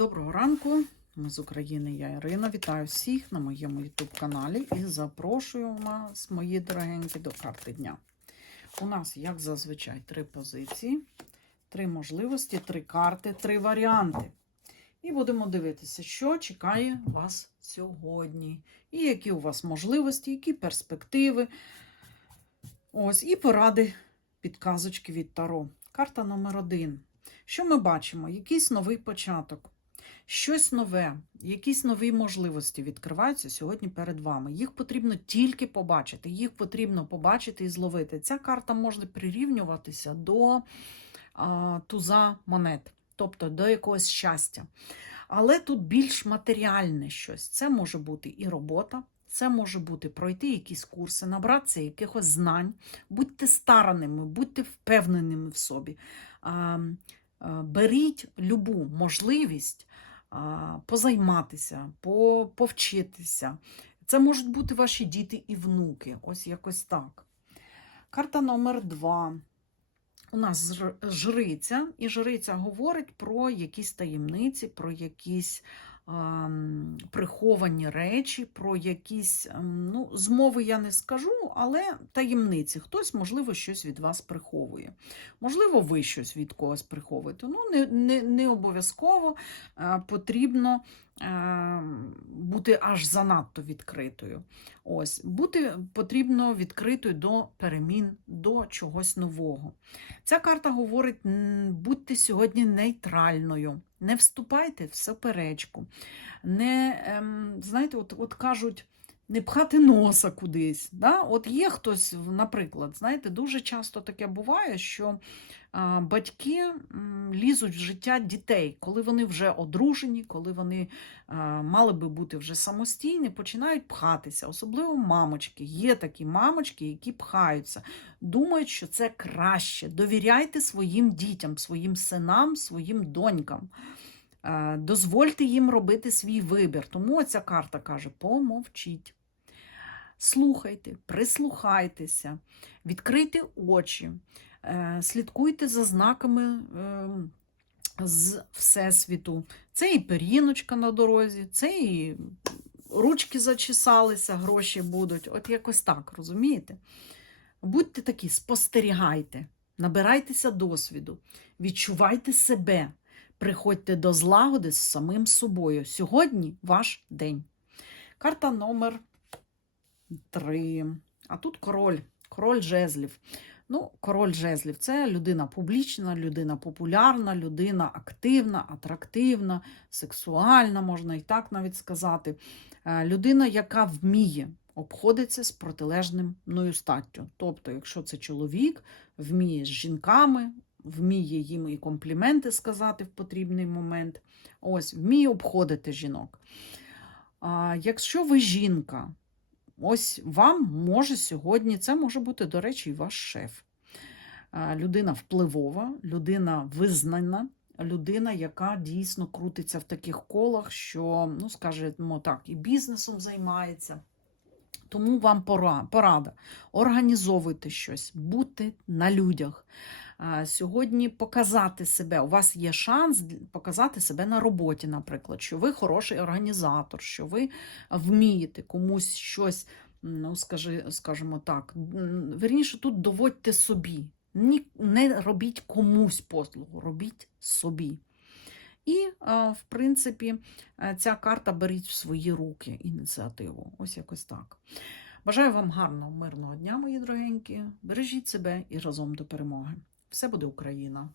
Доброго ранку, ми з України, я Ірина. Вітаю всіх на моєму YouTube каналі і запрошую вас, мої дорогенькі, до карти дня. У нас, як зазвичай, три позиції, три можливості, три карти, три варіанти. І будемо дивитися, що чекає вас сьогодні. І які у вас можливості, які перспективи. Ось, і поради, підказочки від Таро. Карта номер один. Що ми бачимо? Якийсь новий початок, щось нове, якісь нові можливості відкриваються сьогодні перед вами. Їх потрібно тільки побачити, їх потрібно побачити і зловити. Ця карта може прирівнюватися до а, туза монет, тобто до якогось щастя. Але тут більш матеріальне щось. Це може бути і робота. Це може бути пройти якісь курси, набратися якихось знань, будьте стараними, будьте впевненими в собі. А, Беріть любу можливість позайматися, повчитися. Це можуть бути ваші діти і внуки. Ось якось так. Карта номер два. У нас жриця, і жриця говорить про якісь таємниці, про якісь приховані речі, про якісь, ем, ну, змови я не скажу, але таємниці. Хтось, можливо, щось від вас приховує. Можливо, ви щось від когось приховуєте. Ну, не, не, не обов'язково е, потрібно е, бути аж занадто відкритою. Ось, бути потрібно відкритою до перемін, до чогось нового. Ця карта говорить: будьте сьогодні нейтральною, не вступайте в суперечку. Не, ем, знаєте, от, от кажуть, не пхати носа кудись. Да? От є хтось, наприклад, знаєте, дуже часто таке буває, що батьки лізуть в життя дітей, коли вони вже одружені, коли вони мали би бути вже самостійні, починають пхатися. Особливо мамочки. Є такі мамочки, які пхаються, думають, що це краще. Довіряйте своїм дітям, своїм синам, своїм донькам. Дозвольте їм робити свій вибір. Тому ця карта каже: помовчіть. Слухайте, прислухайтеся, відкрийте очі, е, слідкуйте за знаками е, з Всесвіту. Це і періночка на дорозі, це і ручки зачесалися, гроші будуть. От якось так, розумієте? Будьте такі, спостерігайте, набирайтеся досвіду, відчувайте себе, приходьте до злагоди з самим собою. Сьогодні ваш день. Карта номер 3. А тут король, король жезлів. Ну, король жезлів це людина публічна, людина популярна, людина активна, атрактивна, сексуальна, можна і так навіть сказати. Е, Людина, яка вміє обходиться з протилежною статтю. Тобто, якщо це чоловік, вміє з жінками, вміє їм і компліменти сказати в потрібний момент. Ось, вміє обходити жінок. Якщо ви жінка, ось вам може сьогодні, це може бути, до речі, і ваш шеф. Людина впливова, людина визнана, людина, яка дійсно крутиться в таких колах, що, ну, скажімо так, і бізнесом займається. Тому вам пора- порада. Організовуйте щось, бути на людях. Сьогодні показати себе. У вас є шанс показати себе на роботі, наприклад, що ви хороший організатор, що ви вмієте комусь щось, ну, скажи, скажімо так, верніше, тут доводьте собі. Не робіть комусь послугу, робіть собі. І, в принципі, е, ця карта беріть в свої руки ініціативу. Ось якось так. Бажаю вам гарного, мирного дня, мої дорогенькі. Бережіть себе і разом до перемоги. Все буде Україна!